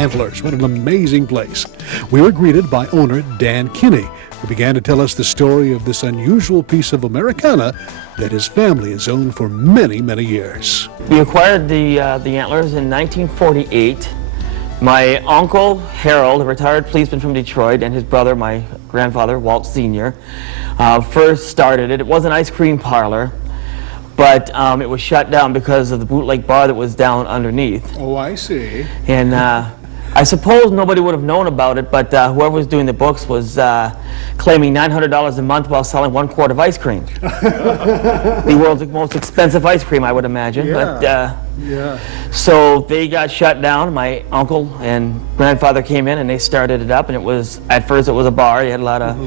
Antlers. What an amazing place. We were greeted by owner Dan Kinney, who began to tell us the story of this unusual piece of Americana that his family has owned for many, many years. We acquired the Antlers in 1948. My uncle, Harold, a retired policeman from Detroit, and his brother, my grandfather, Walt Sr., first started it. It was an ice cream parlor, but it was shut down because of the bootleg bar that was down underneath. Oh, I see. And I suppose nobody would have known about it, but whoever was doing the books was claiming $900 a month while selling 1 quart of ice cream. The world's most expensive ice cream, I would imagine. Yeah. But, so they got shut down. My uncle and grandfather came in and they started it up, and it was, at first it was a bar. You had a lot of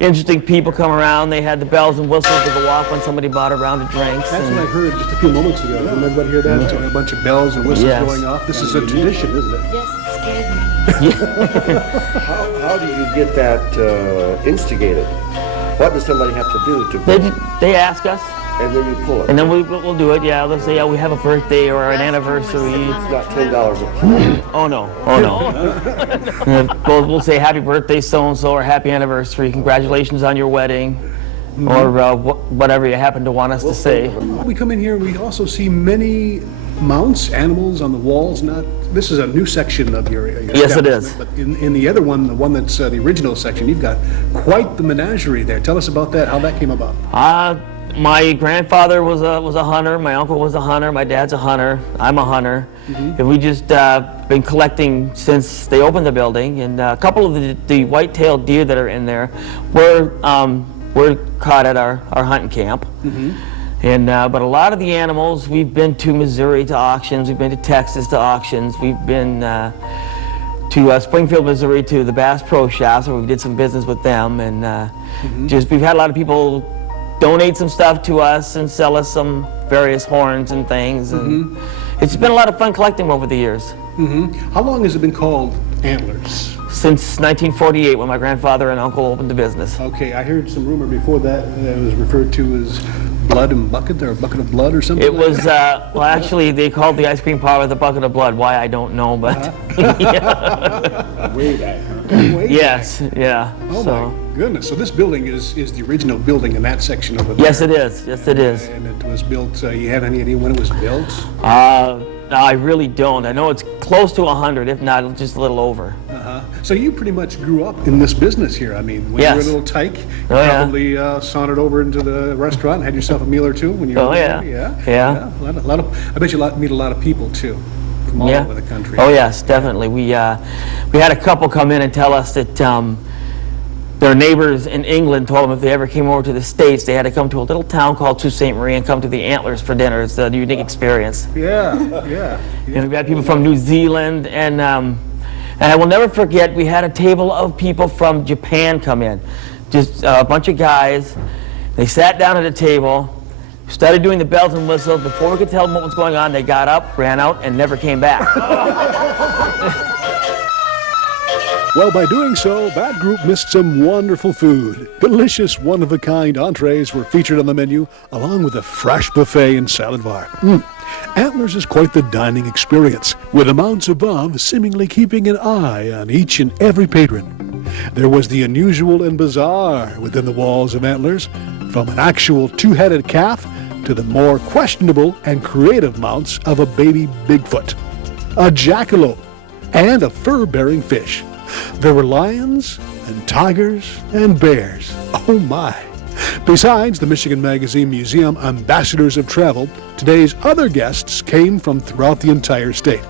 interesting people come around. They had the bells and whistles to go off when somebody bought a round of drinks. That's what I heard just a few moments ago. Did everybody hear that? A bunch of bells and whistles going off. This is a tradition, isn't it? Yes, it scared me. How do you get that instigated? What does somebody have to do to They ask us. And then you pull it. And then we'll do it, yeah. Let's say, yeah, we have a birthday or an anniversary. It's not $10 a pull. Oh, no. Oh, no. We'll say happy birthday so-and-so or happy anniversary, congratulations on your wedding, or whatever you happen to want us to say. We come in here, we also see many mounts, animals on the walls. This is a new section of your Yes, it is. But in the other one, the one that's the original section, you've got quite the menagerie there. Tell us about that, how that came about. My grandfather was a hunter, my uncle was a hunter, my dad's a hunter, I'm a hunter. And we just been collecting since they opened the building, and a couple of the white-tailed deer that are in there were caught at our hunting camp. And but a lot of the animals, we've been to Missouri to auctions, we've been to Texas to auctions, we've been to Springfield, Missouri to the Bass Pro Shops, where we did some business with them, and we've had a lot of people donate some stuff to us and sell us some various horns and things. And it's been a lot of fun collecting over the years. How long has it been called Antlers? Since 1948, when my grandfather and uncle opened the business. Okay, I heard some rumor before that it was referred to as Blood and Bucket, or Bucket of Blood or something. It was, well, actually, they called the ice cream parlor the Bucket of Blood. Why, I don't know, but... Way back, huh? Yes, yeah. Oh, my goodness. So this building is the original building in that section over there? Yes, it is. Yes, it is. And it was built, you have any idea when it was built? No, I really don't. I know it's close to 100, if not just a little over. So you pretty much grew up in this business here. I mean, when you were a little tyke, you probably sauntered over into the restaurant and had yourself a meal or two when you were there. Yeah. A lot of, I bet you meet a lot of people too, from all over the country. Oh yes, definitely. We had a couple come in and tell us that their neighbors in England told them if they ever came over to the States, they had to come to a little town called Sault Ste Marie and come to the Antlers for dinner. It's a unique experience. Yeah. And we've had people from New Zealand, and I will never forget, we had a table of people from Japan come in. Just a bunch of guys. They sat down at a table, started doing the bells and whistles. Before we could tell them what was going on, they got up, ran out, and never came back. Well, by doing so, that group missed some wonderful food. Delicious, one-of-a-kind entrees were featured on the menu, along with a fresh buffet and salad bar. Antlers is quite the dining experience, with the mounts above seemingly keeping an eye on each and every patron. There was the unusual and bizarre within the walls of Antlers, from an actual two-headed calf to the more questionable and creative mounts of a baby Bigfoot, a jackalope, and a fur-bearing fish. There were lions and tigers and bears. Oh my! Besides the Michigan Magazine Museum Ambassadors of Travel, today's other guests came from throughout the entire state.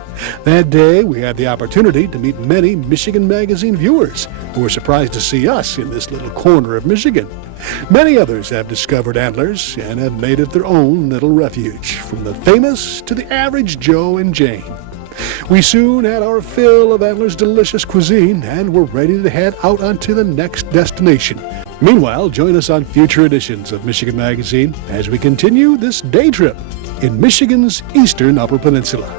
That day, we had the opportunity to meet many Michigan Magazine viewers who were surprised to see us in this little corner of Michigan. Many others have discovered Antlers and have made it their own little refuge, from the famous to the average Joe and Jane. We soon had our fill of Antlers' delicious cuisine and were ready to head out onto the next destination. Meanwhile, join us on future editions of Michigan Magazine as we continue this day trip in Michigan's eastern Upper Peninsula.